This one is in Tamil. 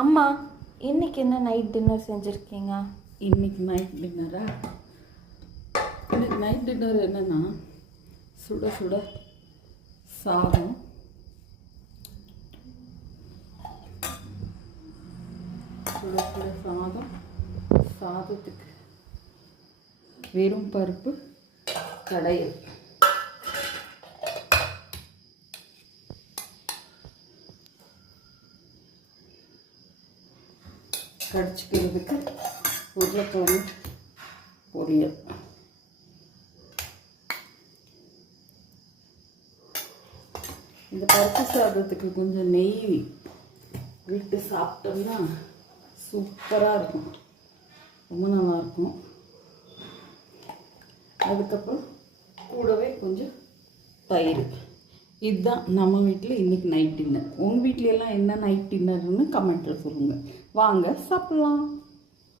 அம்மா, இன்னைக்கு என்ன நைட் டின்னர் செஞ்சுருக்கீங்க? இன்னைக்கு நைட் டின்னரா? இன்னைக்கு நைட் டின்னர் என்னென்னா, சுட சுட சாதம், சுட சுட சாதத்துக்கு வெறும் பருப்பு கடையல், கடிச்சிக்கிறதுக்கு உருளைக்கிழங்கு பொரியல். இந்த பருப்பு சாதத்துக்கு கொஞ்சம் நெய் விட்டு சாப்பிட்டோம்னா சூப்பராக இருக்கும், ரொம்ப நல்லாயிருக்கும். அதுக்கப்புறம் கூடவே கொஞ்சம் தயிர். இதுதான் நம்ம வீட்டில் இன்றைக்கி நைட் டின்னர். உங்கள் வீட்லையெல்லாம் என்ன நைட் டின்னர்னு கமெண்ட்டில் சொல்லுங்கள். வாங்க சாப்பிட்லாம்.